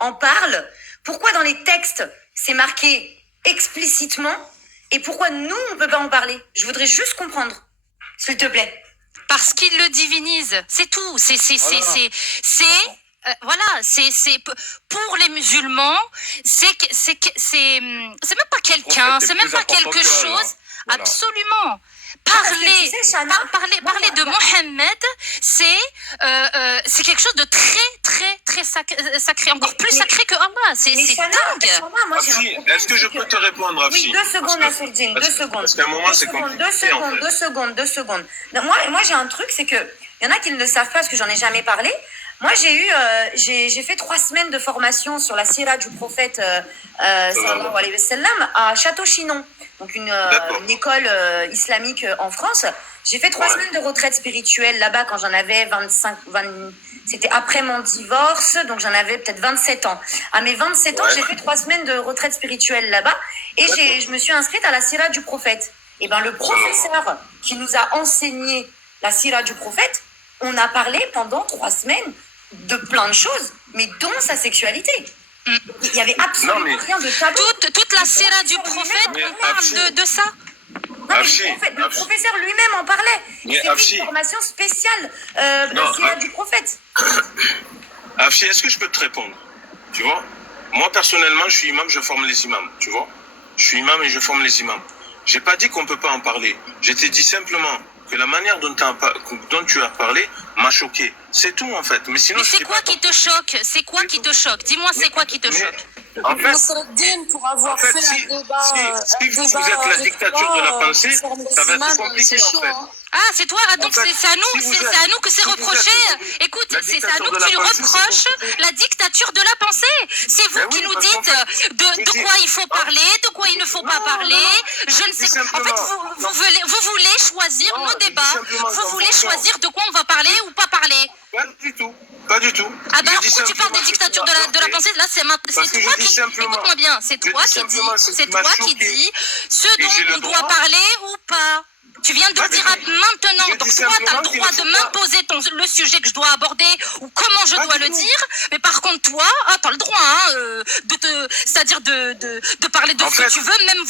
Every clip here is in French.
en parle? Pourquoi dans les textes, c'est marqué explicitement? Et pourquoi nous, on ne peut pas en parler? Je voudrais juste comprendre, s'il te plaît. Parce qu'ils le divinisent, c'est tout. Voilà, c'est pour les musulmans, c'est même pas quelqu'un, c'est même pas quelque chose. Voilà. Absolument. Parler de Mohammed, c'est quelque chose de très sacré, encore plus sacré que Allah. C'est dingue. Afshi, est-ce que je peux te répondre, Afshi? Oui, 2 secondes, Nassourdine, 2 secondes. Parce qu'à un moment, c'est compliqué. 2 secondes. Moi, j'ai un truc, c'est que il y en a qui ne le savent pas parce que j'en ai jamais parlé. Moi, j'ai fait 3 semaines de formation sur la sira du prophète sallallahu alayhi wa sallam à Château-Chinon, donc une école islamique en France. J'ai fait 3 semaines de retraite spirituelle là-bas quand j'en avais 25, c'était après mon divorce, donc j'en avais peut-être 27 ans. À mes 27 ans, j'ai fait 3 semaines de retraite spirituelle là-bas et je me suis inscrite à la sira du prophète. Et ben le professeur qui nous a enseigné la sira du prophète, on a parlé pendant 3 semaines de plein de choses, mais dont sa sexualité. Il n'y avait absolument rien de tabou. Toute la sira du prophète, on parle de ça. Non, le professeur lui-même en parlait. C'était une formation spéciale de la sira du prophète. Afshi, est-ce que je peux te répondre? Tu vois? Moi, personnellement, je suis imam, je forme les imams. Tu vois? Je suis imam et je forme les imams. J'ai pas dit qu'on ne peut pas en parler. Je t'ai dit simplement que la manière dont tu as parlé m'a choqué. C'est tout en fait. Mais sinon, c'est quoi qui te choque? C'est quoi qui te choque? Dis-moi, c'est quoi qui te choque? En fait, pour avoir fait si un débat, si vous êtes la dictature de la pensée, ça va être compliqué en fait. Ah, c'est toi, donc c'est à nous que c'est reproché. Écoute, c'est à nous que tu reproches la dictature de la pensée. C'est vous qui nous dites de quoi il faut parler, de quoi il ne faut pas parler. Je ne sais pas. En fait, vous voulez choisir nos débats. Vous voulez choisir de quoi on va parler ou pas parler. Pas du tout. Pas du tout. Ah bah, pourquoi tu parles des dictatures de la pensée? Là, c'est toi qui... Écoute-moi bien, c'est toi qui dis ce dont on doit parler ou pas. Tu viens de le dire maintenant, donc toi, tu as le droit de m'imposer le sujet que je dois aborder ou comment je dois le dire, mais par contre, toi, tu as le droit, c'est-à-dire de parler de ce que tu veux, même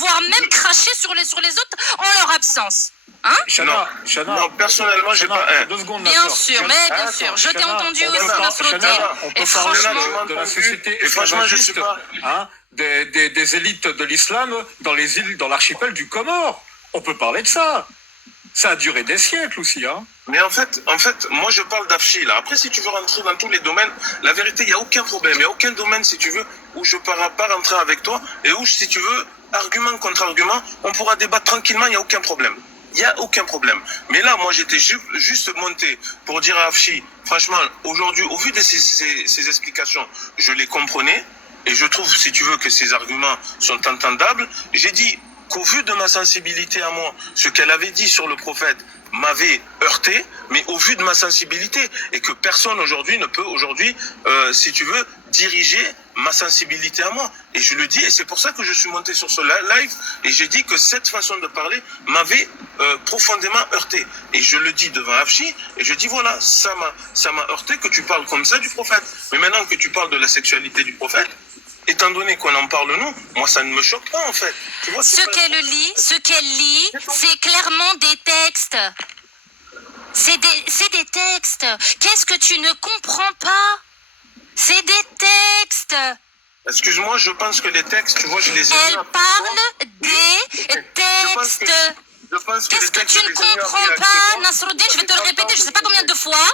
cracher sur les autres en leur absence. Hein? Chana, non, personnellement, j'ai pas... 2 secondes, bien sûr, je t'ai entendu aussi, Nasruddin, et franchement... de la société esclavagiste, des élites de l'islam dans les îles, dans l'archipel du Comore. On peut parler de ça. Ça a duré des siècles aussi, hein. Mais en fait, moi je parle d'Afshi là. Après, si tu veux rentrer dans tous les domaines, la vérité, il n'y a aucun problème. Il n'y a aucun domaine, si tu veux, où je ne pourrai pas rentrer avec toi et où, si tu veux, argument contre argument, on pourra débattre tranquillement, il n'y a aucun problème. Il n'y a aucun problème. Mais là, moi, j'étais juste monté pour dire à Afshi, franchement, aujourd'hui, au vu de ces explications, je les comprenais et je trouve, si tu veux, que ces arguments sont entendables. J'ai dit qu'au vu de ma sensibilité à moi, ce qu'elle avait dit sur le prophète m'avait heurté, mais au vu de ma sensibilité, et que personne aujourd'hui ne peut, si tu veux, diriger ma sensibilité à moi. Et je le dis, et c'est pour ça que je suis monté sur ce live, et j'ai dit que cette façon de parler m'avait profondément heurté. Et je le dis devant Afshi, et je dis voilà, ça m'a heurté que tu parles comme ça du prophète. Mais maintenant que tu parles de la sexualité du prophète, étant donné qu'on en parle nous, moi ça ne me choque pas en fait. Tu vois, ce qu'elle lit, c'est clairement des textes. C'est des textes. Qu'est-ce que tu ne comprends pas? C'est des textes. Excuse-moi, je pense que les textes, tu vois, je les ai... Elle parle des textes. Qu'est-ce que tu ne comprends pas, Nasruddin? Je vais te le répéter, je ne sais pas combien de fois.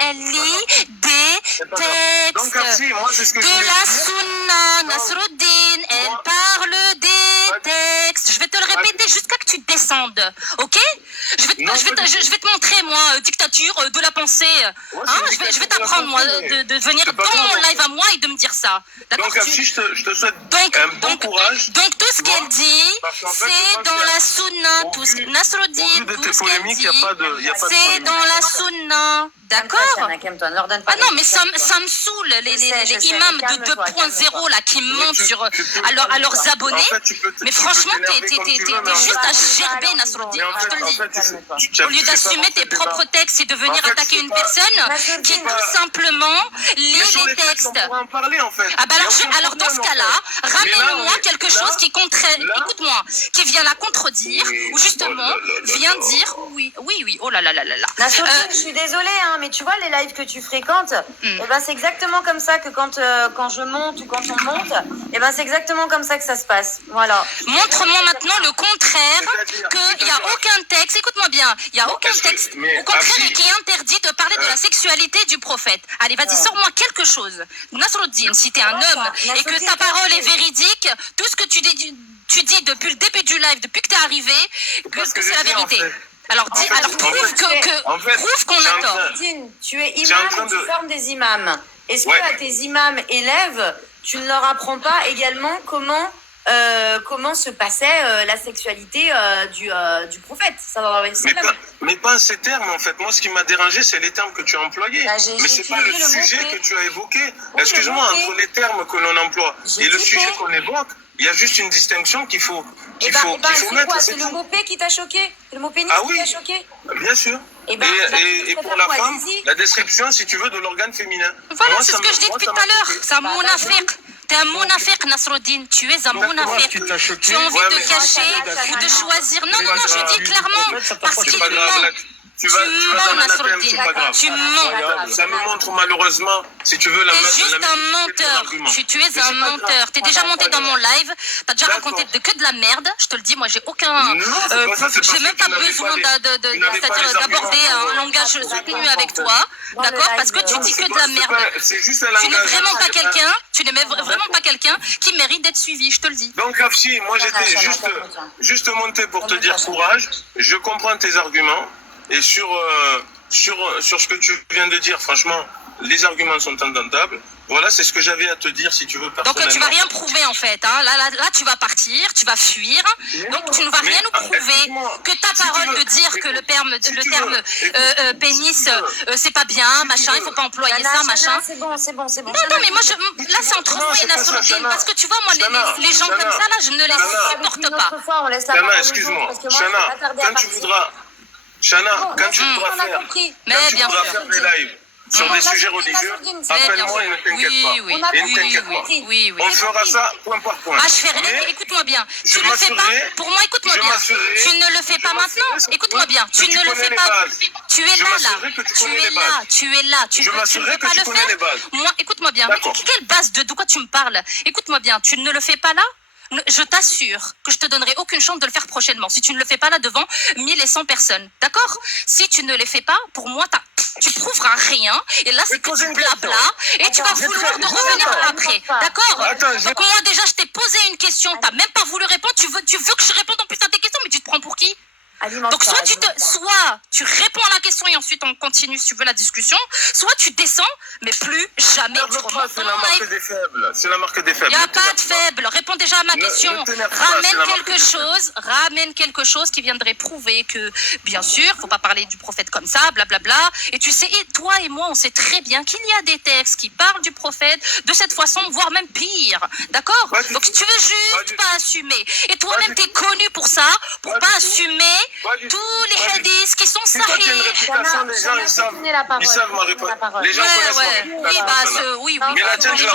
Elle lit des textes de la Sunna, Nasruddin. Elle parle des textes. Je vais te le répéter jusqu'à que tu descendes, ok? Je vais te montrer, moi, dictature de la pensée. Hein? Je vais t'apprendre, moi, de venir dans mon live à moi et de me dire ça. Donc, Afshi, je te souhaite un bon courage. Donc, tout ce qu'elle dit, c'est dans la Sunna, tout ce Nasruddin, tout ce qu'elle dit, c'est dans la Sunna. D'accord? Ah non, mais ça me saoule, les imams de 2.0 là qui montent à leurs abonnés. Mais franchement, juste à gerber, Nasruddin, je te le dis. Au lieu d'assumer tes propres textes et de venir attaquer une personne qui tout simplement lit les textes. On pourrait en parler, en fait. Ah bah alors dans ce cas-là, ramène-moi quelque chose qui écoute-moi, qui vient la contredire, ou justement vient dire oui, oh là là là là là. Je suis désolée, hein, mais tu vois les lives que tu fréquentes, eh ben, c'est exactement comme ça que quand je monte ou quand on monte, eh ben, c'est exactement comme ça que ça se passe. Voilà. Montre-moi maintenant le contraire, qu'il n'y a aucun texte, écoute-moi bien, il n'y a aucun texte au contraire qui interdit de parler de la sexualité du prophète. Allez, vas-y, sors-moi quelque chose. Nasruddin, si t'es un homme et que ta parole est véridique, tout ce que tu dis depuis le début du live, depuis que t'es arrivé, que c'est la vérité. Alors prouve qu'on a tort. Tu es imam, tu formes des imams. Est-ce que à tes imams élèves, tu ne leur apprends pas également comment se passait la sexualité du prophète? Mais pas ces termes, en fait. Moi, ce qui m'a dérangé, c'est les termes que tu as employés. Mais c'est pas le sujet que tu as évoqué. Excuse-moi, entre les termes que l'on emploie et le sujet qu'on évoque, il y a juste une distinction qu'il faut mettre. C'est le mot P qui t'a choqué? C'est le mot pénis qui t'a choqué? Bien sûr. Et pour la femme, la description, si tu veux, de l'organe féminin. Voilà, c'est ce que je dis depuis tout à l'heure. C'est un monafiq. T'es un monafiq, Nasruddin. Tu es un monafiq. Tu as envie de cacher ou de choisir. Non, je dis clairement parce qu'il ment. Tu mens, Nasruddin. Tu mens. Ça me montre malheureusement, si tu veux, la T'es juste un menteur. Tu es un menteur. T'es déjà monté dans mon live. T'as déjà raconté que de la merde. Je te le dis, moi, j'ai aucun. J'ai même pas besoin d'aborder un langage soutenu avec toi. D'accord? Parce que tu dis que de la merde. Tu n'es vraiment pas quelqu'un. Tu n'es vraiment pas quelqu'un qui mérite d'être suivi. Je te le dis. Donc, Afshi, moi, j'étais juste monté pour te dire courage. Je comprends tes arguments. Et sur ce que tu viens de dire, franchement, les arguments sont ententables. Voilà, c'est ce que j'avais à te dire, si tu veux, personnellement. Donc tu vas rien prouver, en fait. Hein. Là, tu vas partir, tu vas fuir. Donc tu ne vas rien nous prouver. Que ta parole de dire que le terme pénis, c'est pas bien, machin, il faut pas employer ça, machin. C'est bon. Non, mais moi, là, c'est entre moi et Nasruddin. Parce que tu vois, moi, les gens comme ça, là, je ne les supporte pas. Chana, excuse-moi. Chana, quand tu voudras... Chana, quand tu voudras faire des lives sur des sujets religieux, appelle-moi et ne t'inquiète pas. Oui. On fera ça point par point. Ah, je fais rien, écoute-moi bien. Tu ne le fais pas, pour moi, écoute-moi bien. Tu ne le fais pas maintenant, écoute-moi bien. Tu ne le fais pas. Tu es là. Tu ne veux pas le faire. Moi, écoute-moi bien. Quelle base de quoi tu me parles? Écoute-moi bien, tu ne le fais pas là? Je t'assure que je te donnerai aucune chance de le faire prochainement. Si tu ne le fais pas là devant 1000 et 100 personnes. D'accord? Si tu ne les fais pas, pour moi, tu prouveras rien. Et là, c'est que tu blabla. Et tu vas vouloir de revenir après. D'accord? Donc moi, déjà, je t'ai posé une question. T'as même pas voulu répondre. Tu veux que je réponde en plus à tes questions, mais tu te prends pour qui? Donc soit tu réponds à la question et ensuite on continue si tu veux la discussion, soit tu descends, mais plus jamais tu remontes. C'est la marque des faibles. Il n'y a pas de faible. Réponds déjà à ma question. Ramène quelque chose qui viendrait prouver que, bien sûr, faut pas parler du prophète comme ça, blablabla. Et tu sais, et toi et moi, on sait très bien qu'il y a des textes qui parlent du prophète de cette façon, voire même pire. D'accord? Donc tu veux juste pas assumer. Et toi-même, t'es connu pour ça, pour pas assumer tous les hadiths qui sont sahih. Les gens, ils savent ma réponse. Les gens connaissent oui. Mais la tienne, je la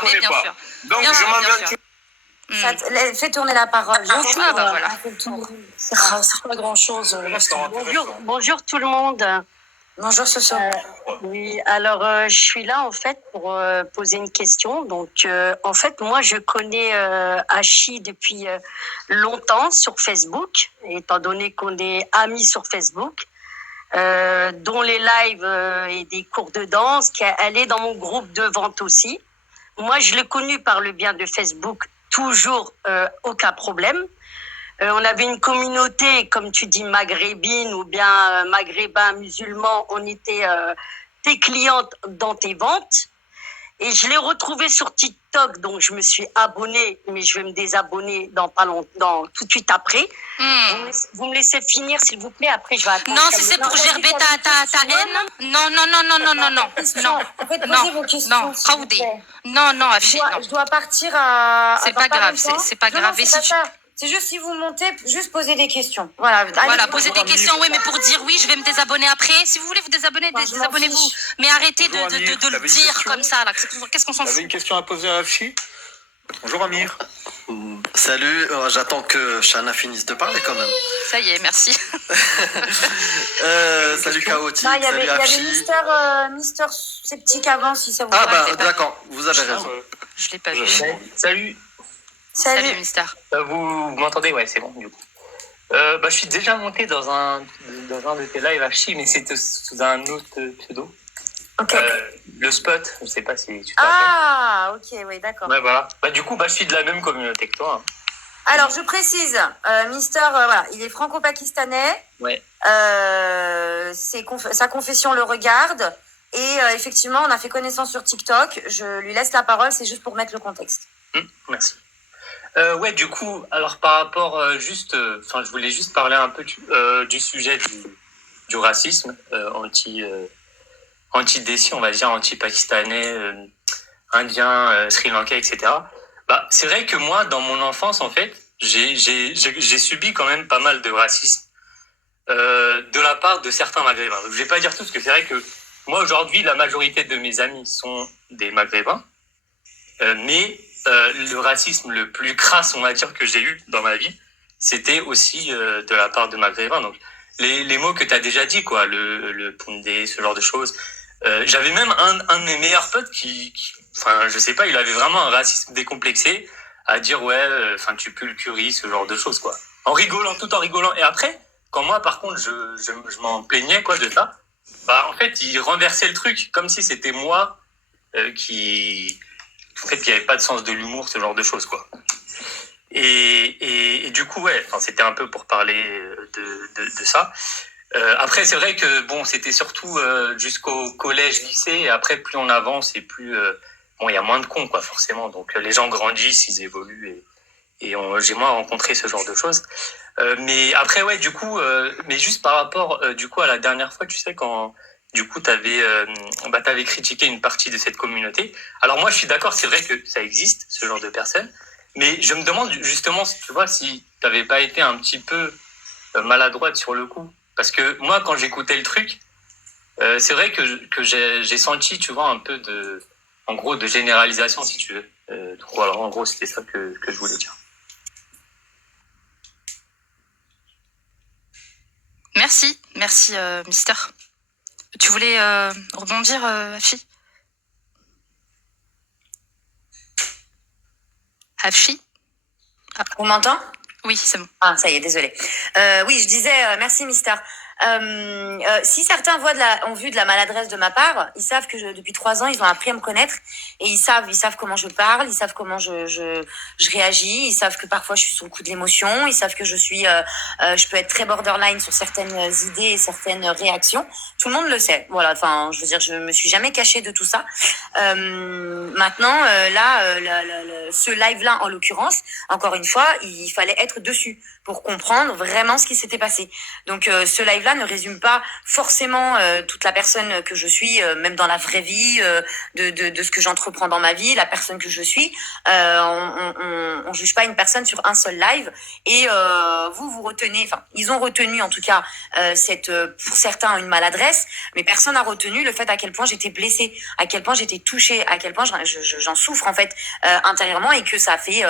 connais pas. Donc, je m'en vais. Fais tourner la parole. Voilà. C'est pas grand-chose. Bonjour tout le monde. Bonjour Soso. Oui, alors je suis là en fait pour poser une question. Donc en fait, moi je connais Hachi depuis longtemps sur Facebook, étant donné qu'on est amis sur Facebook, dont les lives et des cours de danse, elle est dans mon groupe de vente aussi. Moi, je l'ai connue par le biais de Facebook, toujours aucun problème. On avait une communauté, comme tu dis, maghrébine ou bien maghrébin, musulman. On était tes clientes dans tes ventes. Et je l'ai retrouvée sur TikTok, donc je me suis abonnée, mais je vais me désabonner tout de suite après. Vous me laissez finir, s'il vous plaît. Après, je vais attendre. Non, si c'est pour gerber ta haine. Non. Posez vos questions. Non, Afshi. Je dois partir à. C'est pas grave, c'est pas grave. C'est juste si vous montez, juste poser des questions. Voilà, poser des questions, oui, mais pour dire oui, je vais me désabonner après. Si vous voulez vous désabonner, désabonnez-vous. Mais arrêtez de le dire comme ça, là. Qu'est-ce qu'on s'en fout? T'avais une question à poser à Afshi? Bonjour Amir. Salut, j'attends que Shana finisse de parler quand même. Ça y est, merci. Salut Chaotique, il y salut Afshi. avait Mister Sceptique avant, si ça vous Ah va. bah d'accord, vous avez raison. Je l'ai pas vu. Salut. Salut, Mister. Vous m'entendez? Ouais, c'est bon, du coup. Je suis déjà monté dans un de tes lives Afshi, mais c'était sous un autre pseudo. Ok. Le Spot, je sais pas si tu te rappelles. Ah, ok, oui, d'accord. Ouais, voilà. Du coup, je suis de la même communauté que toi. Alors, je précise, Mister, voilà, il est franco-pakistanais. Ouais. Sa confession le regarde. Et effectivement, on a fait connaissance sur TikTok. Je lui laisse la parole, c'est juste pour mettre le contexte. Merci. Ouais, du coup, alors par rapport je voulais juste parler un peu du sujet du racisme anti-Dessi, on va dire, anti-pakistanais, indien, sri-lankais, etc. C'est vrai que moi, dans mon enfance, en fait, j'ai subi quand même pas mal de racisme de la part de certains maghrébins. Je vais pas dire tout, parce que c'est vrai que moi, aujourd'hui, la majorité de mes amis sont des maghrébins, mais le racisme le plus crasse, on va dire, que j'ai eu dans ma vie, c'était aussi de la part de maghrébins. Donc, les mots que tu as déjà dit, quoi, le pondé, ce genre de choses. J'avais même un de mes meilleurs potes je sais pas, il avait vraiment un racisme décomplexé à dire tu pues le curry, ce genre de choses, quoi. Tout en rigolant. Et après, quand moi, par contre, je m'en plaignais, quoi, de ça, en fait, il renversait le truc, comme si c'était moi qui avait pas de sens de l'humour, ce genre de choses, quoi. Et du coup, c'était un peu pour parler de ça. Après, c'est vrai que c'était surtout jusqu'au collège, lycée, et après, plus on avance et plus il y a moins de cons, quoi, forcément. Donc les gens grandissent, ils évoluent, et j'ai moins rencontré ce genre de choses. Mais après, du coup, mais juste par rapport du coup à la dernière fois, tu sais, quand du coup t'avais critiqué une partie de cette communauté. Alors moi, je suis d'accord, c'est vrai que ça existe, ce genre de personnes. Mais je me demande justement, tu vois, si t'avais pas été un petit peu maladroite sur le coup. Parce que moi, quand j'écoutais le truc, c'est vrai que j'ai senti, tu vois, un peu de généralisation, si tu veux. Alors, en gros, c'était ça que je voulais dire. Merci, Mister. Tu voulais rebondir, Afshi? Afshi? On m'entend? Oui, c'est bon. Ah, ça y est, désolé. Oui, je disais, merci, Mister. Si certains ont vu de la maladresse de ma part, ils savent que depuis 3 ans, ils ont appris à me connaître et ils savent comment je parle, ils savent comment je réagis, ils savent que parfois je suis sous le coup de l'émotion, ils savent que je peux être très borderline sur certaines idées et certaines réactions. Tout le monde le sait. Voilà. Enfin, je veux dire, je me suis jamais cachée de tout ça. Maintenant, ce live-là, en l'occurrence, encore une fois, il fallait être dessus pour comprendre vraiment ce qui s'était passé. Donc, ce live-là ne résume pas forcément toute la personne que je suis, même dans la vraie vie, de ce que j'entreprends dans ma vie, la personne que je suis. On juge pas une personne sur un seul live. Et vous retenez, enfin, ils ont retenu en tout cas pour certains une maladresse, mais personne n'a retenu le fait à quel point j'étais blessée, à quel point j'étais touchée, à quel point j'en souffre en fait intérieurement, et que ça fait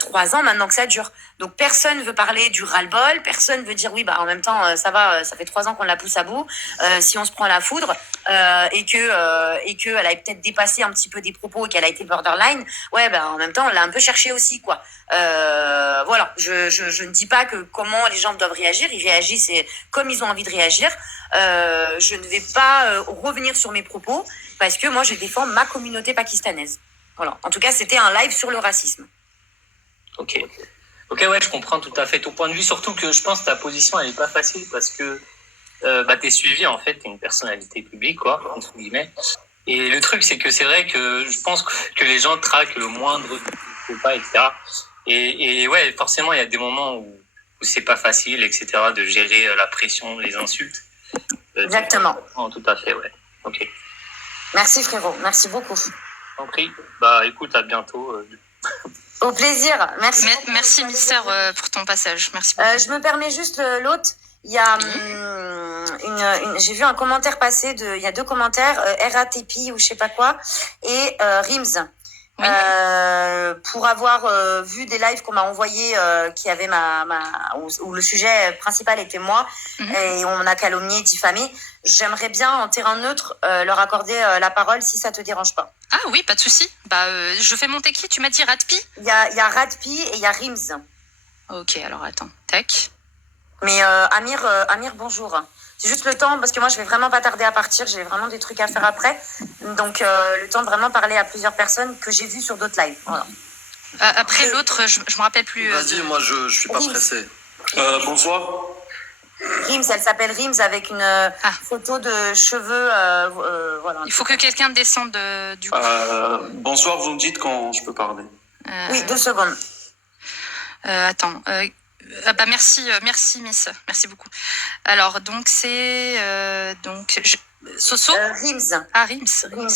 3 ans maintenant que ça dure. Donc personne veut parler du ras-le-bol, personne veut dire oui, en même temps ça va, ça fait 3 ans qu'on la pousse à bout. Si on se prend la foudre et que elle avait peut-être dépassé un petit peu des propos et qu'elle a été borderline, en même temps on l'a un peu cherché aussi, quoi. Voilà, je ne dis pas que comment les gens doivent réagir, ils réagissent comme ils ont envie de réagir. Je ne vais pas revenir sur mes propos parce que moi je défends ma communauté pakistanaise. Voilà. En tout cas, c'était un live sur le racisme. Ok, je comprends tout à fait ton point de vue, surtout que je pense que ta position, elle est pas facile parce que t'es suivi, en fait, t'es une personnalité publique, quoi, entre guillemets. Et le truc, c'est que c'est vrai que je pense que les gens traquent le moindre pas, etc. Et forcément, il y a des moments où c'est pas facile, etc., de gérer la pression, les insultes. Exactement. Tout à fait, ouais. Ok. Merci frérot, merci beaucoup. Compris. Écoute, à bientôt. Au plaisir. Merci. Merci Mister pour ton passage. Merci beaucoup. Je me permets juste l'autre. Il y a j'ai vu un commentaire passer il y a 2 commentaires, RATP ou je sais pas quoi, et Rims. Oui. Pour avoir vu des lives qu'on m'a envoyés qui avaient où le sujet principal était moi, et on a calomnié, diffamé. J'aimerais bien en terrain neutre leur accorder la parole si ça te dérange pas. Ah oui, pas de souci. Je fais monter qui? Tu m'as dit Ratpi? Il y a Ratpi et il y a Rims. Ok, alors attends. Tac. Mais Amir, bonjour. C'est juste le temps, parce que moi, je vais vraiment pas tarder à partir. J'ai vraiment des trucs à faire après. Donc, le temps de vraiment parler à plusieurs personnes que j'ai vues sur d'autres lives. Voilà. Après, l'autre, je me rappelle plus. Vas-y, moi, je suis pas Rims. pressé. Bonsoir. Rims, elle s'appelle Rims avec une photo de cheveux. Voilà. Il faut que quelqu'un descende du coup. Bonsoir, vous me dites quand je peux parler. Oui, 2 secondes. Attends. Merci Miss. Merci beaucoup. Alors, donc, c'est... Soso Rims. Ah, Rims. Rims.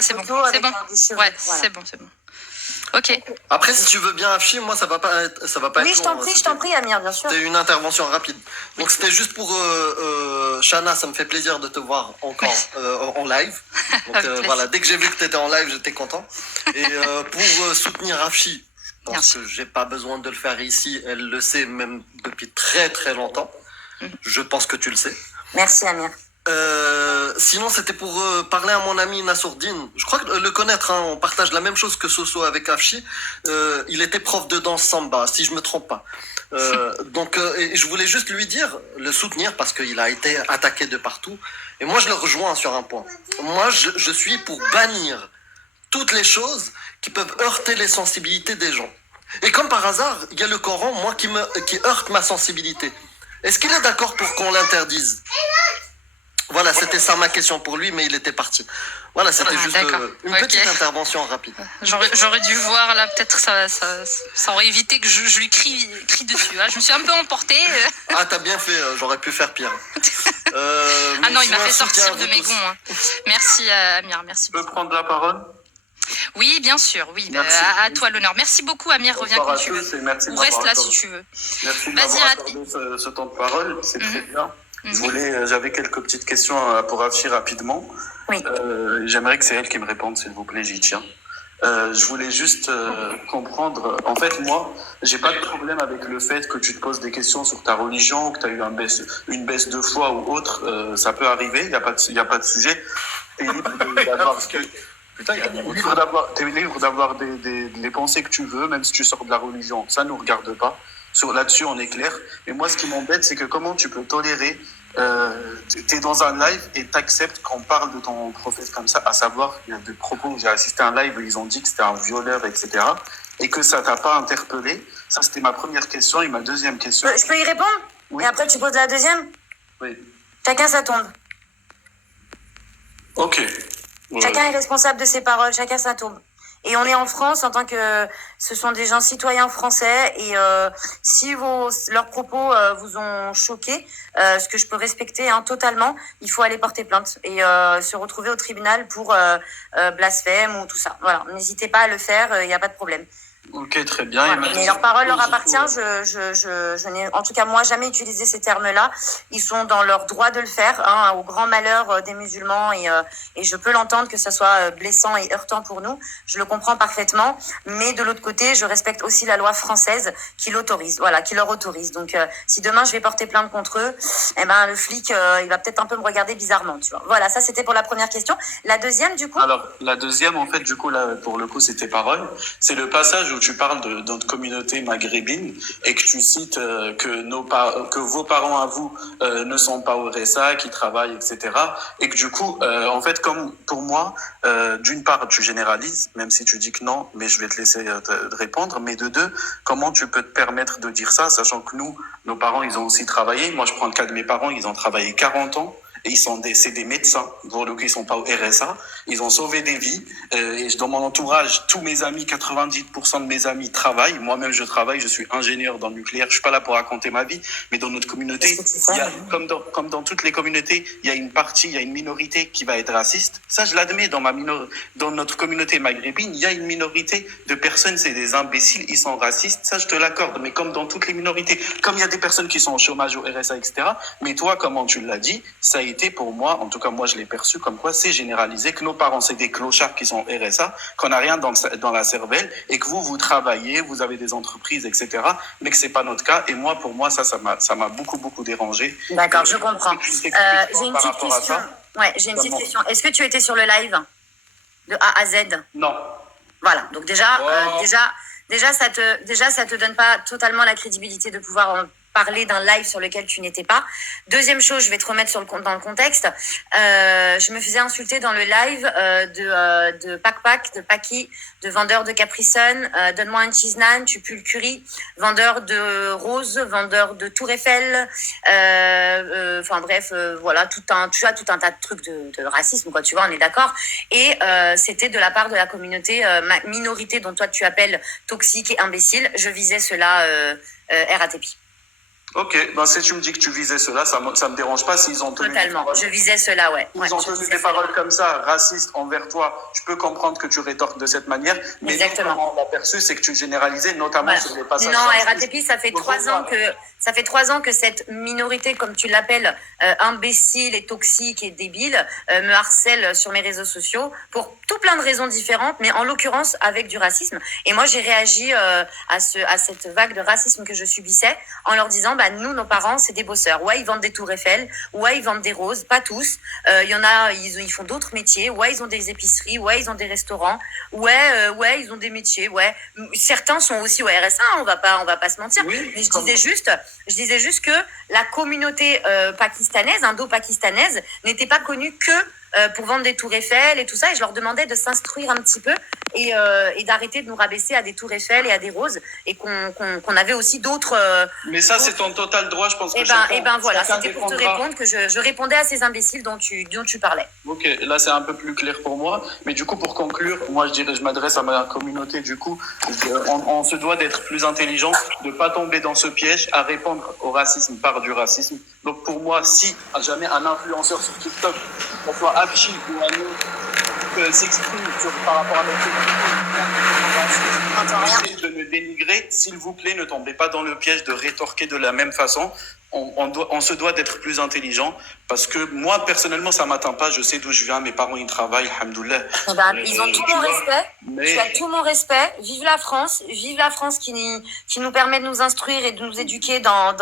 C'est bon. C'est bon. Ouais, c'est bon. Ok. Après, si tu veux bien afficher, moi, ça va pas être Oui, long, je t'en prie, Amir, bien sûr. C'était une intervention rapide. Donc, c'était juste pour Shana, ça me fait plaisir de te voir encore en live. Donc, voilà, dès que j'ai vu que tu étais en live, j'étais content. Et pour soutenir Afshi, je pense que j'ai pas besoin de le faire ici. Elle le sait même depuis très très longtemps. Je pense que tu le sais. Merci, Amir. Sinon, c'était pour parler à mon ami Nassourdine. Je crois que le connaître, on partage la même chose que Soso avec Afshi. Il était prof de danse samba, si je me trompe pas. Donc, et je voulais juste lui dire, le soutenir, parce qu'il a été attaqué de partout. Et moi, je le rejoins sur un point. Moi, je suis pour bannir toutes les choses qui peuvent heurter les sensibilités des gens. Et comme par hasard, il y a le Coran, moi, qui heurte ma sensibilité. Est-ce qu'il est d'accord pour qu'on l'interdise ? Voilà, c'était ça ma question pour lui, mais il était parti. Voilà, c'était juste une petite intervention rapide. J'aurais dû voir, là, peut-être ça aurait évité que je lui crie dessus. Hein. Je me suis un peu emportée. Ah, t'as bien fait, j'aurais pu faire pire. Non, il m'a fait sortir de mes gonds. Hein. Merci, Amir, merci beaucoup. Je peux prendre la parole ? Oui, bien sûr, oui. À toi l'honneur. Merci beaucoup, Amir. Reviens quand tu veux. Ou reste là si tu veux. Merci de m'avoir accordé ce temps de parole, c'est très bien. J'avais quelques petites questions pour Afshi rapidement. Oui. J'aimerais que c'est elle qui me réponde, s'il vous plaît, j'y tiens. Je voulais juste comprendre. En fait, moi, j'ai pas de problème avec le fait que tu te poses des questions sur ta religion, que tu as eu une baisse de foi ou autre. Ça peut arriver, il y a pas de sujet. T'es libre d'avoir t'es libre d'avoir les pensées que tu veux, même si tu sors de la religion. Ça nous regarde pas. Là-dessus, on est clair. Mais moi, ce qui m'embête, c'est que comment tu peux tolérer... t'es dans un live et t'acceptes qu'on parle de ton prophète comme ça, à savoir, il y a des propos, j'ai assisté à un live où ils ont dit que c'était un violeur, etc. Et que ça t'a pas interpellé. Ça, c'était ma première question. Et ma deuxième question... Je peux y répondre ? Oui. Et après, tu poses la deuxième ? Oui. Chacun sa tombe. Ok. Ouais. Chacun est responsable de ses paroles, chacun sa tombe. Et on est en France en tant que ce sont des gens citoyens français et si leurs propos vous ont choqué, ce que je peux respecter totalement, il faut aller porter plainte et se retrouver au tribunal pour blasphème ou tout ça. Voilà, n'hésitez pas à le faire, il n'y a pas de problème. Ok, très bien. Voilà. Mais leur parole leur appartient. Je n'ai, en tout cas, moi, jamais utilisé ces termes-là. Ils sont dans leur droit de le faire, au grand malheur des musulmans, et je peux l'entendre que ça soit blessant et heurtant pour nous. Je le comprends parfaitement. Mais de l'autre côté, je respecte aussi la loi française qui l'autorise, qui leur autorise. Donc, si demain je vais porter plainte contre eux, le flic, il va peut-être un peu me regarder bizarrement, tu vois. Voilà, ça c'était pour la première question. La deuxième, du coup. Alors, la deuxième, en fait, du coup, là, pour le coup, c'est tes paroles. C'est le passage où tu parles de notre communauté maghrébine et que tu cites que vos parents à vous ne sont pas au RSA, qui travaillent, etc. Et que du coup, en fait, comme pour moi, d'une part, tu généralises, même si tu dis que non, mais je vais te laisser te répondre. Mais de deux, comment tu peux te permettre de dire ça, sachant que nous, nos parents, ils ont aussi travaillé. Moi, je prends le cas de mes parents, ils ont travaillé 40 ans. Et c'est des médecins, pour le coup, ils sont pas au RSA. Ils ont sauvé des vies. Et dans mon entourage, tous mes amis, 90% de mes amis travaillent. Moi-même, je travaille. Je suis ingénieur dans le nucléaire. Je suis pas là pour raconter ma vie, mais dans notre communauté, comme dans toutes les communautés, il y a une minorité qui va être raciste. Ça, je l'admets. Dans notre communauté maghrébine, il y a une minorité de personnes, c'est des imbéciles, ils sont racistes. Ça, je te l'accorde. Mais comme dans toutes les minorités, comme il y a des personnes qui sont au chômage, au RSA, etc. Mais toi, comment tu l'as dit, ça a été pour moi, en tout cas moi je l'ai perçu comme quoi c'est généralisé, que nos parents c'est des clochards qui sont au RSA, qu'on n'a rien dans la cervelle et que vous travaillez, vous avez des entreprises, etc. Mais que c'est pas notre cas. Et moi, pour moi, ça m'a beaucoup dérangé. D'accord, je comprends. J'ai une petite question. Ouais, j'ai une petite question. Est-ce que tu étais sur le live de A à Z? Non. Voilà. Donc déjà, ça te donne pas totalement la crédibilité de pouvoir parler d'un live sur lequel tu n'étais pas. Deuxième chose, je vais te remettre dans le contexte. Je me faisais insulter dans le live de Pac, de Paki, de vendeur de Capri Sun, donne-moi un cheese naan, tu pues le curry, vendeur de roses, vendeur de Tour Eiffel, enfin bref, voilà, tu as tout un tas de trucs de racisme, quoi, tu vois, on est d'accord. Et c'était de la part de la communauté minorité dont toi tu appelles toxique et imbécile. Je visais cela RATP. Ok, ben si tu me dis que tu visais cela, ça me dérange pas s'ils ont tenu. Totalement, je visais cela, ouais. Ils ont tenu des paroles comme ça, racistes envers toi. Je peux comprendre que tu rétorques de cette manière, mais comment on l'a perçu, c'est que tu généralisais, notamment sur les passages. Non, RATP, ça fait 3 ans que cette minorité, comme tu l'appelles, imbécile et toxique et débile, me harcèle sur mes réseaux sociaux pour tout plein de raisons différentes, mais en l'occurrence avec du racisme. Et moi, j'ai réagi à cette vague de racisme que je subissais en leur disant, nous, nos parents, c'est des bosseurs. Ouais, ils vendent des Tours Eiffel. Ouais, ils vendent des roses. Pas tous. Il y en a, ils font d'autres métiers. Ouais, ils ont des épiceries. Ouais, ils ont des restaurants. Ouais, ils ont des métiers. Ouais, certains sont aussi au RSA. On va pas se mentir. Oui, mais je disais juste que la communauté pakistanaise, indo-pakistanaise, n'était pas connue que pour vendre des Tours Eiffel et tout ça, et je leur demandais de s'instruire un petit peu et d'arrêter de nous rabaisser à des Tours Eiffel et à des roses, et qu'on avait aussi d'autres. Mais ça, c'est ton total droit, je pense. Voilà, c'était pour te répondre que je répondais à ces imbéciles dont tu parlais. Ok, là c'est un peu plus clair pour moi, mais du coup pour conclure, moi je m'adresse à ma communauté. Du coup, on se doit d'être plus intelligent, de pas tomber dans ce piège à répondre au racisme par du racisme. Donc pour moi, si jamais un influenceur sur TikTok, qu'on soit Afchi ou un autre, s'exprime par rapport à notre communauté, de me dénigrer, s'il vous plaît, ne tombez pas dans le piège de rétorquer de la même façon. On se doit d'être plus intelligent, parce que moi personnellement ça m'atteint pas, je sais d'où je viens, mes parents ils travaillent, alhamdoulilah. Ils ont tout mon respect, tu as tout mon respect. Vive la France qui nous permet de nous instruire et de nous éduquer dans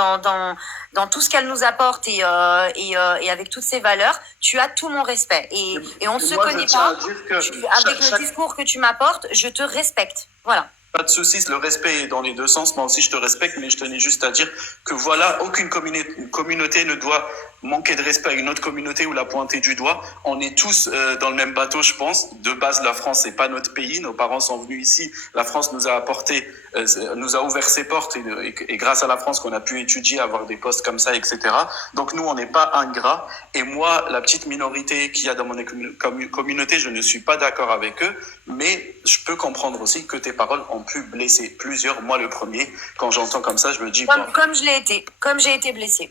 tout ce qu'elle nous apporte et avec toutes ses valeurs. Tu as tout mon respect et on ne se connaît pas. Avec le discours que tu m'apportes, je te respecte. Voilà. Pas de soucis, le respect est dans les deux sens. Moi aussi, je te respecte, mais je tenais juste à dire que voilà, aucune communauté ne doit manquer de respect à une autre communauté ou la pointer du doigt. On est tous dans le même bateau, je pense. De base, la France, c'est pas notre pays. Nos parents sont venus ici. La France nous a apporté, nous a ouvert ses portes et grâce à la France qu'on a pu étudier, avoir des postes comme ça, etc. Donc nous, on n'est pas ingrats. Et moi, la petite minorité qu'il y a dans mon communauté, je ne suis pas d'accord avec eux, mais je peux comprendre aussi que tes paroles ont pu blesser plusieurs. Moi, le premier, quand j'entends comme ça, je me dis... Comme j'ai été blessée.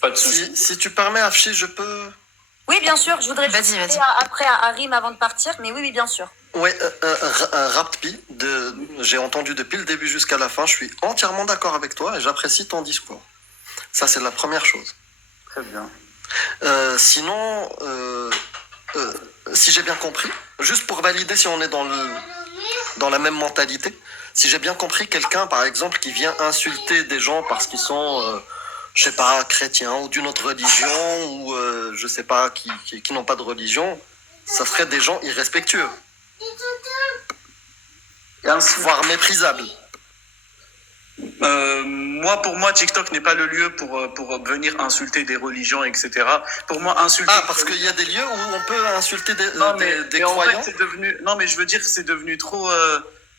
Pas de souci. Si tu permets, Afchi, je peux... Oui, bien sûr. Je voudrais après à Arim avant de partir, mais oui, bien sûr. Oui, Rappi, j'ai entendu depuis le début jusqu'à la fin. Je suis entièrement d'accord avec toi et j'apprécie ton discours. Ça, c'est la première chose. Très bien. Sinon, si j'ai bien compris, juste pour valider si on est dans la même mentalité, si j'ai bien compris, quelqu'un, par exemple, qui vient insulter des gens parce qu'ils sont... je sais pas, chrétiens ou d'une autre religion ou je sais pas, qui n'ont pas de religion, ça serait des gens irrespectueux, voire méprisables. Pour moi, TikTok n'est pas le lieu pour venir insulter des religions, etc. Pour moi, insulter... Ah, parce qu'il y a des lieux où on peut insulter des croyants. En fait, non, mais je veux dire que c'est devenu trop...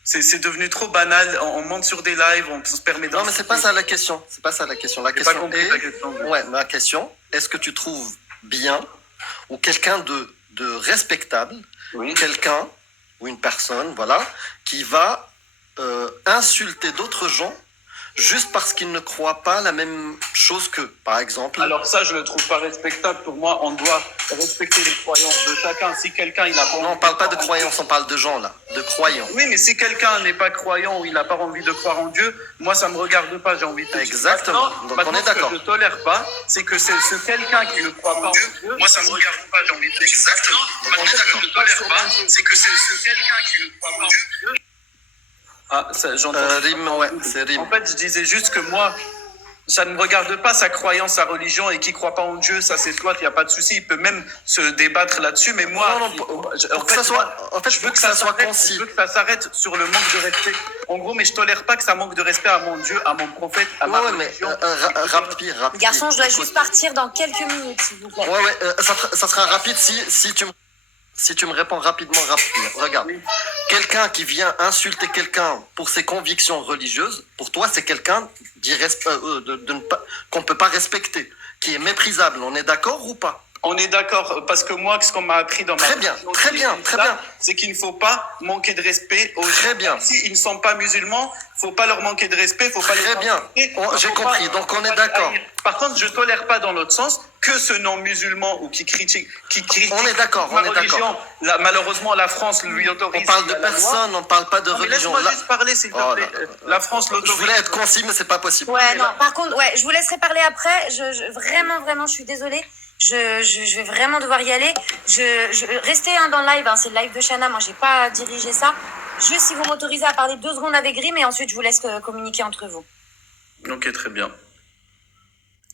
C'est devenu trop banal. On monte sur des lives, on se permet... Non, mais c'est pas ça la question. C'est pas ça la question. La question pas compris ta question. Ouais, ma question, est-ce que tu trouves bien ou quelqu'un de respectable, quelqu'un ou une personne, voilà, qui va insulter d'autres gens juste parce qu'ils ne croient pas la même chose qu'eux, par exemple. Alors ça, je le trouve pas respectable. Pour moi, on doit respecter les croyances de chacun. Si quelqu'un, il a pas... Non, on parle pas de croyance, on parle de gens, là, de croyants. Oui, mais si quelqu'un n'est pas croyant ou il n'a pas envie de croire en Dieu, moi, ça me regarde pas, j'ai envie de dire. Exactement. Donc on est d'accord. Ce que je tolère pas, c'est que c'est ce quelqu'un qui ne croit pas en Dieu. Moi, ça me regarde pas, j'ai envie de dire. Exactement. On est d'accord. Ce que je tolère pas, c'est que c'est ce quelqu'un qui ne croit pas en Dieu. Ah, j'entends. Rime, ouais, c'est rime. En fait, je disais juste que moi, ça ne me regarde pas sa croyance, sa religion, et qui ne croit pas en Dieu, ça c'est toi, il n'y a pas de souci, il peut même se débattre là-dessus, mais moi, je veux que ça soit concis. Je veux que ça s'arrête sur le manque de respect. En gros, mais je tolère pas que ça manque de respect à mon Dieu, à mon prophète, à ma religion. Rapide. Garçon, je dois juste partir dans quelques minutes, s'il vous plaît. Ouais, ça sera rapide si tu me réponds rapidement. Regarde, quelqu'un qui vient insulter quelqu'un pour ses convictions religieuses, pour toi, c'est quelqu'un qu'on ne peut pas respecter, qui est méprisable. On est d'accord ou pas? On est d'accord, parce que moi, ce qu'on m'a appris dans ma religion, très bien, c'est qu'il ne faut pas manquer de respect aux gens. S'ils ne sont pas musulmans, il ne faut pas leur manquer de respect, il ne faut pas les insulter. J'ai compris, donc on est d'accord. Par contre, je ne tolère pas dans l'autre sens que ce non-musulman ou qui critique on est d'accord, religion. Malheureusement, la France lui autorise. On parle de personne, on ne parle pas de religion. Laisse-moi juste parler, s'il te plaît. La France l'autorise. Je voulais être concis, mais c'est pas possible. Ouais, non, par contre, je vous laisserai parler après. Vraiment, je suis désolée. Je vais vraiment devoir y aller. Restez dans le live, c'est le live de Shana. Moi, j'ai pas dirigé ça. Juste si vous m'autorisez à parler 2 secondes avec Rim et ensuite je vous laisse communiquer entre vous. Ok, très bien.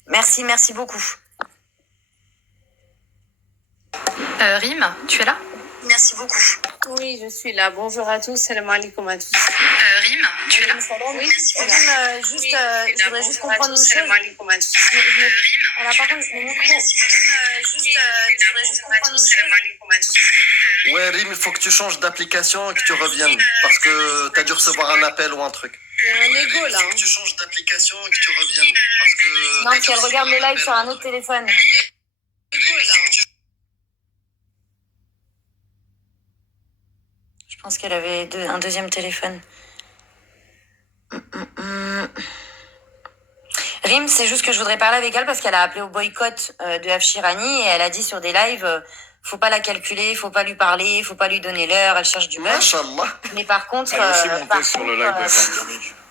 Merci beaucoup. Rim, tu es là? Merci beaucoup. Oui, je suis là. Bonjour à tous. Salam alaikum à tous. Rim, tu es là? Oui, Rim, je voudrais juste comprendre une chose. Salam alaikum à tous. Alors, par contre, je voudrais juste comprendre une chose. Ouais, Rim, il faut que tu changes d'application et que tu reviennes. Parce que tu as dû recevoir un appel ou un truc. Il y a un égo là. Il faut que tu changes d'application et que tu reviennes. Parce que non, si elle regarde le live sur un autre téléphone. Je pense qu'elle avait un deuxième téléphone. Rim, c'est juste que je voudrais parler avec elle parce qu'elle a appelé au boycott de Afshirani et elle a dit sur des lives, faut pas la calculer, faut pas lui parler, faut pas lui donner l'heure, elle cherche du buzz. Machallah. Mais par contre, elle est aussi montée sur le live de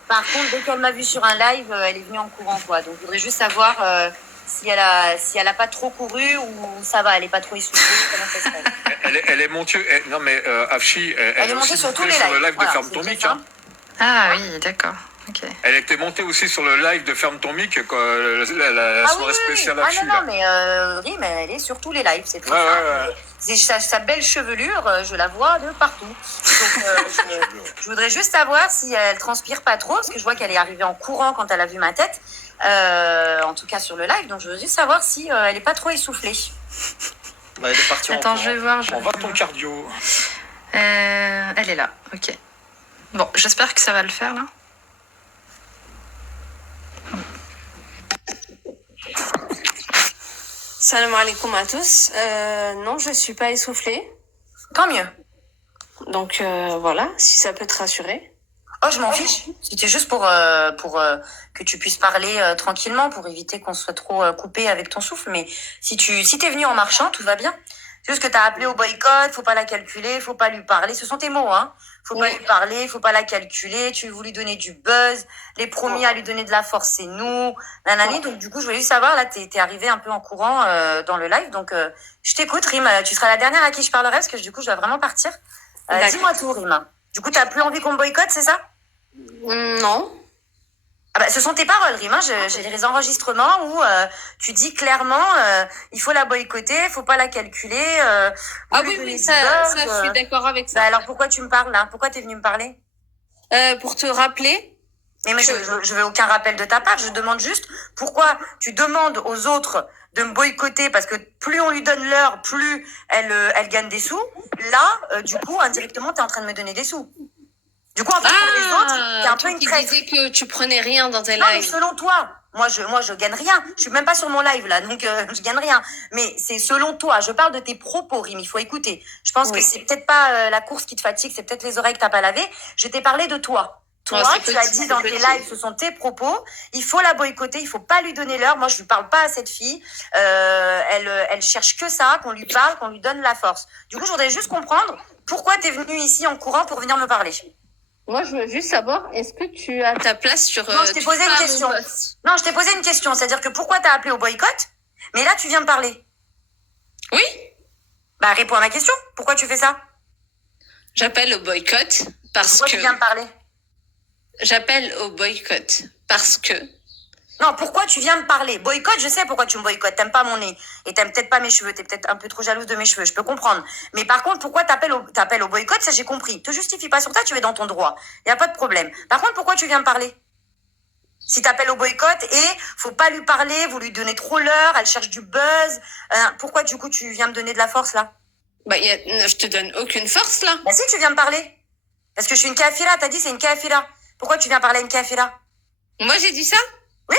par contre, dès qu'elle m'a vu sur un live, elle est venue en courant, quoi. Donc, je voudrais juste savoir si elle a pas trop couru ou ça va, elle est pas trop essoufflée. Comment ça se passe? Elle est montée. Non, mais Afshi, elle est montée sur tous les lives. Sur le live voilà, de Ferme ton mic. Ah oui, d'accord. Okay. Elle était montée aussi sur le live de Ferme ton mic, la soirée spéciale Afshi. Ah non, mais Rim, elle est sur tous les lives, c'est très simple. Sa belle chevelure, je la vois de partout. Donc, je voudrais juste savoir si elle transpire pas trop, parce que je vois qu'elle est arrivée en courant quand elle a vu ma tête, en tout cas sur le live. Donc, je veux juste savoir si elle est pas trop essoufflée. Bah, elle est partie Attends, je vais voir. On va ton cardio. Elle est là, ok. Bon, j'espère que ça va le faire, là. Salam alaikum à tous. Non, je suis pas essoufflée. Tant mieux. Donc voilà, si ça peut te rassurer. Oh, je m'en fiche. C'était juste pour que tu puisses parler tranquillement, pour éviter qu'on soit trop coupé avec ton souffle. Mais si t'es venu en marchant, tout va bien. C'est juste que t'as appelé au boycott, faut pas la calculer, faut pas lui parler. Ce sont tes mots, hein. Faut pas lui parler, faut pas la calculer. Tu veux lui donner du buzz. Les premiers à lui donner de la force, c'est nous. Nanani. Donc du coup, je voulais juste savoir, là, t'es arrivé un peu en courant dans le live. Donc je t'écoute, Rim. Tu seras la dernière à qui je parlerai, parce que du coup, je dois vraiment partir. Dis-moi tout, Rim. Du coup, t'as plus envie qu'on me boycotte, c'est ça? Non. Ah bah, ce sont tes paroles, Rim. J'ai les enregistrements où tu dis clairement il faut la boycotter, faut pas la calculer. Ah oui, ça, je suis d'accord avec ça. Bah alors pourquoi tu me parles là? Pourquoi t'es venu me parler? Pour te rappeler. Mais je veux aucun rappel de ta part. Je demande juste pourquoi tu demandes aux autres de me boycotter, parce que plus on lui donne l'heure, plus elle gagne des sous. Là, du coup, indirectement, t'es en train de me donner des sous. Du coup, en fait, pour les autres, t'es un peu une traître. Tu disais que tu prenais rien dans tes non, lives. mais selon toi, Moi, je gagne rien. Je suis même pas sur mon live là, donc je gagne rien. Mais c'est selon toi. Je parle de tes propos, Rim. Il faut écouter. Je pense que c'est peut-être pas la course qui te fatigue, c'est peut-être les oreilles que t'as pas lavées. Je t'ai parlé de toi. Toi, tu as dit dans tes lives, ce sont tes propos. Il faut la boycotter. Il faut pas lui donner l'heure. Moi, je lui parle pas à cette fille. Elle cherche que ça, qu'on lui parle, qu'on lui donne la force. Du coup, je voudrais juste comprendre pourquoi t'es venue ici en courant pour venir me parler. Moi, je veux juste savoir, est-ce que tu as ta place sur... Non, je t'ai posé une question. Non, je t'ai posé une question. C'est-à-dire que pourquoi t'as appelé au boycott? Mais là, tu viens me parler. Oui. Bah, réponds à ma question. Pourquoi tu fais ça? J'appelle au boycott parce pourquoi que... tu viens me parler? J'appelle au boycott parce que... Non, pourquoi tu viens me parler? Boycott, je sais pourquoi tu me boycottes. T'aimes pas mon nez. Et t'aimes peut-être pas mes cheveux. T'es peut-être un peu trop jalouse de mes cheveux. Je peux comprendre. Mais par contre, pourquoi t'appelles au boycott? Ça, j'ai compris. Te justifie pas sur ça, tu es dans ton droit. Y a pas de problème. Par contre, pourquoi tu viens me parler? Si t'appelles au boycott et faut pas lui parler, vous lui donnez trop l'heure, elle cherche du buzz. Pourquoi, du coup, tu viens me donner de la force, là? Bah, je te donne aucune force, là. Bah, si, tu viens me parler. Parce que je suis une kafira. T'as dit c'est une kafira. Pourquoi tu viens parler à une kafira? Moi, j'ai dit ça? Oui,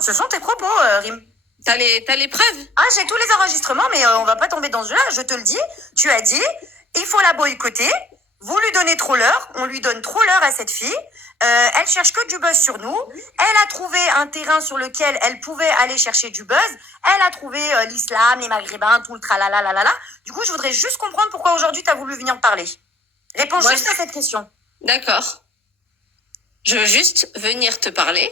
ce sont tes propos, Rim. T'as les preuves? Ah, j'ai tous les enregistrements, mais on va pas tomber dans ce jeu-là. Je te le dis. Tu as dit, il faut la boycotter. Vous lui donnez trop l'heure. On lui donne trop l'heure à cette fille. Elle cherche que du buzz sur nous. Elle a trouvé un terrain sur lequel elle pouvait aller chercher du buzz. Elle a trouvé l'islam, les maghrébins, tout le tralala. Du coup, je voudrais juste comprendre pourquoi aujourd'hui tu as voulu venir parler. Réponds juste à cette question. D'accord. Je veux juste venir te parler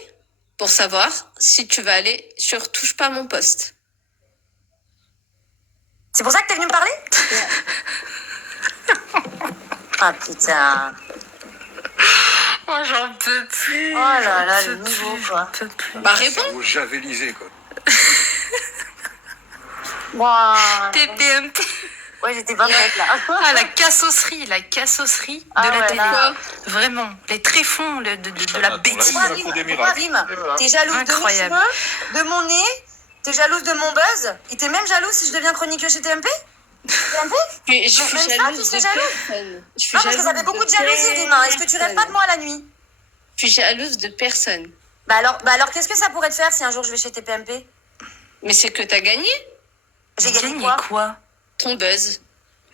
pour savoir si tu vas aller sur Touche pas mon poste. C'est pour ça que t'es venu me parler? Ah putain. Oh, j'en peux plus. Oh là là, le niveau, quoi. Bah, réponds. Vous javelisez, quoi. Wow. TPMP. Ouais, j'étais pas prête, là. Ah, la cassosserie de la télé. Là. Vraiment, les tréfonds de la bêtise. Pourquoi Rim? T'es jalouse Incroyable. de mes cheveux, de mon nez, t'es jalouse de mon buzz, et t'es même jalouse si je deviens chroniqueuse chez TMP? TMP? Je suis Même ça, jalouse tu de serais jalouse? personne. Je suis Non, parce que ça jalouse fait beaucoup de de jalousie, Rim. Est-ce que tu rêves pas de moi la nuit? Je suis jalouse de personne. Bah alors qu'est-ce que ça pourrait te faire si un jour je vais chez TPMP? Mais c'est que t'as gagné J'ai gagné Gagné quoi? ton buzz.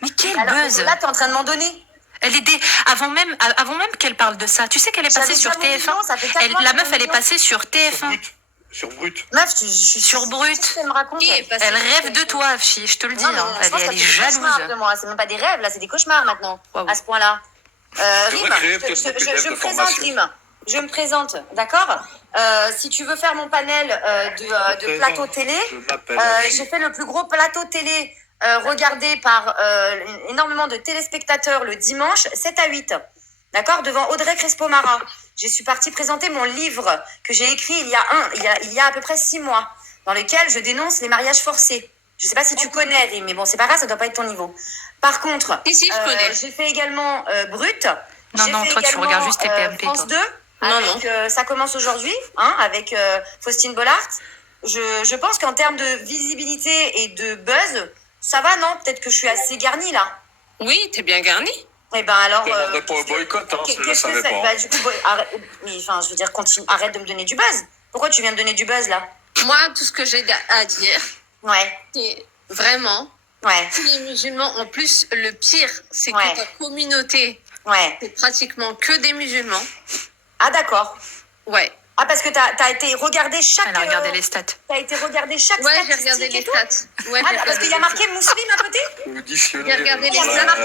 Mais quel Alors, buzz! là, t'es en train de m'en donner. Elle est avant même qu'elle parle de ça. Tu sais qu'elle est passée J'avais sur déjà mon TF1. million, ça fait 4 mois La que meuf, j'ai elle est mon passée sur TF1. Sur Brut. Meuf, je suis Sur Brut. Qu'est-ce qu'elle me raconte? Qui est passé Elle sur rêve de TF1? toi, Afshi, je te le dis. Non, mais hein. je pense Elle que est c'est des cauchemars de jalouse. moi. C'est même pas des rêves, là, c'est des cauchemars maintenant, Waouh. à ce point-là. Rim, devrais créer je peut-être des me PDF de présente, formation. Rim. Je me présente, d'accord? Si tu veux faire mon panel de plateau télé, Je m'appelle. j'ai fait le plus gros plateau télé regardé par énormément de téléspectateurs le dimanche, 7 à 8. D'accord? Devant Audrey Crespo-Mara. Je suis partie présenter mon livre que j'ai écrit il y a à peu près 6 mois, dans lequel je dénonce les mariages forcés. Je sais pas si tu connais, Rim, mais bon, c'est pas grave, ça doit pas être ton niveau. Par contre, Si, je connais. j'ai fait également Brut. Non, J'ai non, fait toi, tu également, regardes juste TPMP, France toi. 2, Non, avec, ça commence aujourd'hui, hein, avec Faustine Bollard. Je pense qu'en termes de visibilité et de buzz, ça va, non? Peut-être que je suis assez garnie, là. Oui, t'es bien garni. Eh ben alors... Je ne demanderai pas au boycott, hein, si je ne le qu'est-ce que savais c'est? pas. Bah, du coup, arrête, mais, enfin, je veux dire, continue, arrête de me donner du buzz. Pourquoi tu viens me donner du buzz, là? Moi, tout ce que j'ai à dire, Ouais, c'est vraiment ouais, tous les musulmans. En plus, le pire, c'est Ouais. que ta communauté, ouais. c'est pratiquement que des musulmans. Ah, d'accord. Ouais. Ah, parce que t'as été regarder chaque... Elle a regardé les stats. T'as été regarder chaque Ouais, j'ai statistique regardé et les tout? stats. Ouais, Ah, j'ai parce regardé qu'il y a les marqué stats. musulman à côté? Auditionner. J'ai regardé les Ouais. stats.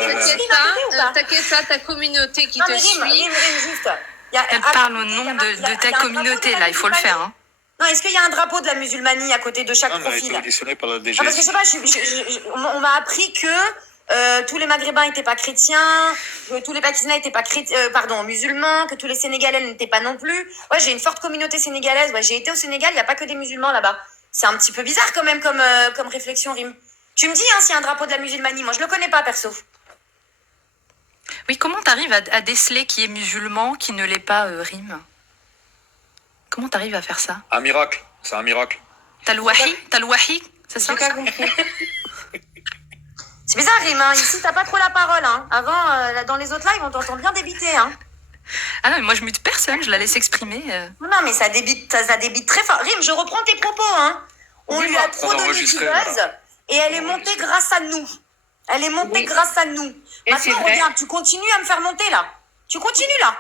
Ouais. T'inquiète pas, ta communauté qui Non, te mais suit. Rim, juste. Elle parle au nom de ta communauté, là, il faut le faire. Hein. Non, est-ce qu'il y a un drapeau de la musulmanie à côté de chaque Non, mais elle a été profil? auditionnée par la Ah, parce que je DGS. sais pas, on m'a appris que tous les Maghrébins n'étaient pas chrétiens, que tous les Pakistanais n'étaient pas musulmans, que tous les Sénégalais n'étaient pas non plus. Ouais, j'ai une forte communauté sénégalaise. Ouais, j'ai été au Sénégal, il n'y a pas que des musulmans là-bas. C'est un petit peu bizarre quand même comme réflexion, Rim. Tu me dis hein, s'il y a un drapeau de la musulmanie, moi je le connais pas perso. Oui, comment t'arrives à déceler qui est musulman, qui ne l'est pas, Rim? Comment t'arrives à faire ça? Un miracle. C'est un miracle. T'as le wahi, c'est ça? J'ai pas compris. C'est bizarre, Rim, hein. Ici t'as pas trop la parole. Hein. Avant, dans les autres lives, on t'entend bien débiter. Hein. Ah non, mais moi je mute personne, je la laisse exprimer. Non, mais ça débite très fort. Rim, je reprends tes propos, hein. On lui a trop donné du buzz et elle est montée grâce à nous. Elle est montée grâce à nous. Et c'est Maintenant, vrai. regarde, tu continues à me faire monter là. Tu continues là.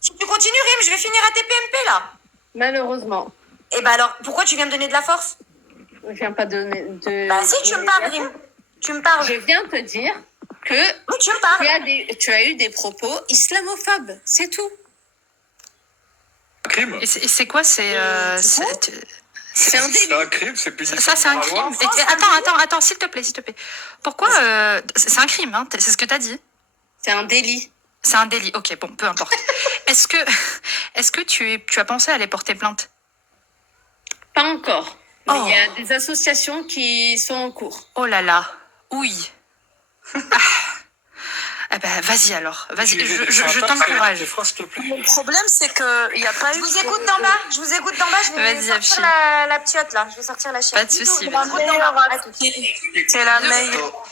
Si tu continues, Rim, je vais finir à TPMP là. Malheureusement, Et bah alors, pourquoi tu viens me donner de la force? je viens pas donner de... Bah si, tu me parles, Rim. Tu me parles. Je viens te dire que Oui, tu me parles. tu as eu des propos islamophobes, c'est tout. Un crime. Et c'est quoi C'est un C'est délit. un crime, c'est puni. Ça, c'est un par la loi. crime. Attends, s'il te plaît. Pourquoi c'est un crime, hein, c'est ce que t'as dit. C'est un délit. C'est un délit. Ok, bon, peu importe. Est-ce que tu as pensé à aller porter plainte? Pas encore. Mais Oh. il y a des associations qui sont en cours. Oh là là, oui. Eh ben, vas-y alors. Vas-y, je t'encourage. Des phrases, s'il te plaît. Le problème, c'est qu'il n'y a pas Je eu... vous écoute d'en bas. Je vais Vas-y, sortir Afshi. la ptiote là. Je vais sortir la chienne. Pas de soucis, C'est la vas-y. meilleure activité. C'est la meilleure.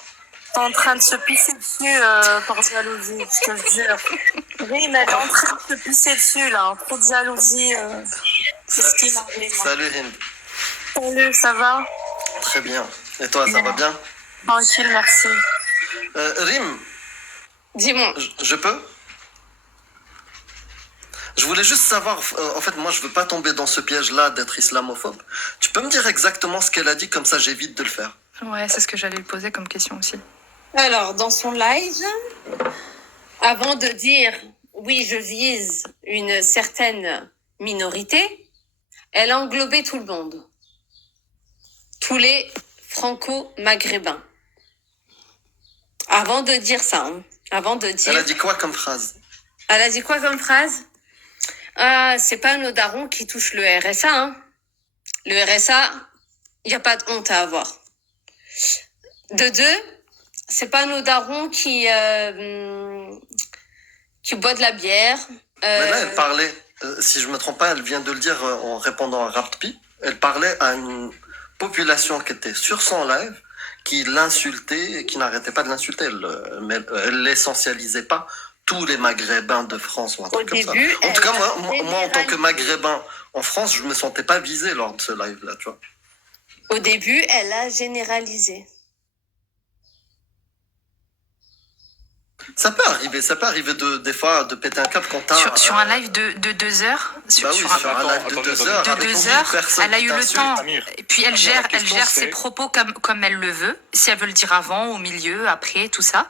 T'es en train de se pisser dessus par jalousie, je te jure. Oui, mais elle est en train de se pisser dessus, là. Trop de jalousie. C'est ce qui m'arrive. Salut Hind. Salut, ça va? Très bien. Et toi, ça va bien? Tranquille, merci. Rim, Dis-moi. je peux? Je voulais juste savoir, en fait, moi, je veux pas tomber dans ce piège-là d'être islamophobe. Tu peux me dire exactement ce qu'elle a dit, comme ça j'évite de le faire. Ouais, c'est ce que j'allais lui poser comme question aussi. Alors, dans son live, avant de dire oui, je vise une certaine minorité, elle a englobé tout le monde. Tous les franco-maghrébins. Avant de dire ça, hein, avant de dire... Elle a dit quoi comme phrase? Elle a dit quoi comme phrase? Ah, c'est pas nos darons qui touchent le RSA, hein. Le RSA, il n'y a pas de honte à avoir. De deux, c'est pas nos darons qui boivent de la bière. Mais là, elle parlait, si je me trompe pas, elle vient de le dire en répondant à Rappi, elle parlait à une population qui était sur son live, qui l'insultait et qui n'arrêtait pas de l'insulter. Mais elle l'essentialisait pas tous les Maghrébins de France ou un truc comme ça. En tout cas, moi, en tant que Maghrébin en France, je me sentais pas visé lors de ce live-là, tu vois. Au début, elle a généralisé. Ça peut arriver des fois de péter un câble quand t'as... Sur un live de 2 heures, Bah oui, sur un live de 2 heures, avec 1000 personnes elle a qui eu le t'insultent. temps. Amir. Et puis elle gère ses propos comme elle le veut. Si elle veut le dire avant, au milieu, après, tout ça,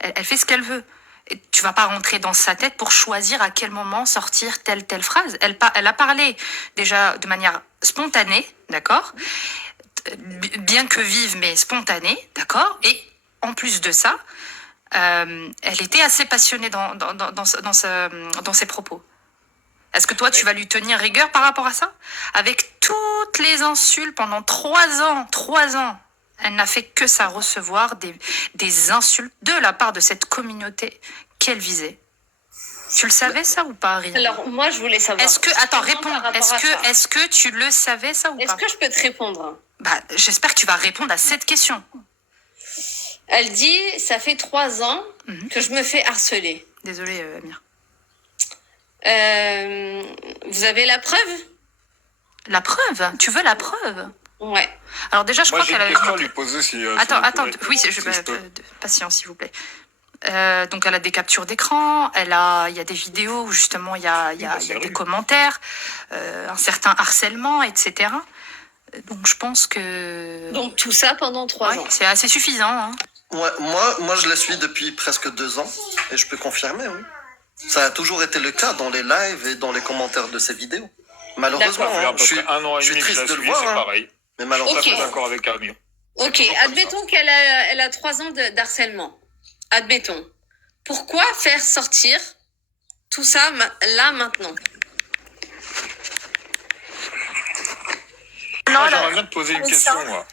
elle fait ce qu'elle veut. Et tu vas pas rentrer dans sa tête pour choisir à quel moment sortir telle phrase. Elle a parlé déjà de manière spontanée, d'accord, bien que vive mais spontanée, d'accord. Et en plus de ça, elle était assez passionnée dans ses propos. Est-ce que toi, tu vas lui tenir rigueur par rapport à ça? Avec toutes les insultes pendant 3 ans, elle n'a fait que ça, recevoir des insultes de la part de cette communauté qu'elle visait. Tu le savais ça ou pas, Rina? Alors, moi, je voulais savoir. Attends, réponds. Est-ce que tu le savais ça ou pas? Est-ce que je peux te répondre? Bah, j'espère que tu vas répondre à cette question. Elle dit, ça fait 3 ans que je me fais harceler. Désolée, Amir. Vous avez la preuve? La preuve? Tu veux la preuve? Ouais. Alors déjà, je Moi, crois j'ai qu'elle une a... question à lui poser si... Attends, si oui, patience, s'il vous plaît. Donc elle a des captures d'écran, il y a des vidéos où justement il y a des commentaires, un certain harcèlement, etc. Donc je pense que... Donc tout ça pendant 3 ans. C'est assez suffisant. Hein. Ouais, moi, je la suis depuis presque 2 ans, et je peux confirmer, oui. Ça a toujours été le cas dans les lives et dans les commentaires de ces vidéos. Malheureusement, Ça fait à hein, peu près 1 an et je suis demi que je triste la de le suis, voir, c'est hein. pareil. Mais Je malheureusement... suis d'accord avec Amir. Ok, admettons qu'elle a 3 ans d'harcèlement. Admettons. Pourquoi faire sortir tout ça là maintenant? Moi, j'aimerais bien te poser une question, moi.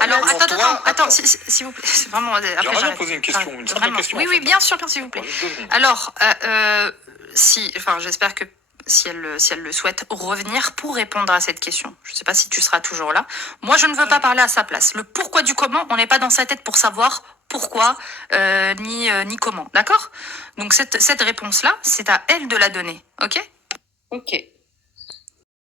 Alors, pour attends, toi, s'il vous plaît. C'est vraiment... Après, J'aimerais bien j'arrête. poser une question, une simple Vraiment. question. Oui, en oui, fait. bien sûr, s'il vous plaît. Juste 2 secondes. Alors, j'espère que si elle le souhaite, revenir pour répondre à cette question. Je ne sais pas si tu seras toujours là. Moi, je ne veux pas parler à sa place. Le pourquoi du comment, on n'est pas dans sa tête pour savoir pourquoi ni comment. D'accord? Donc cette réponse-là, c'est à elle de la donner. Ok? Ok.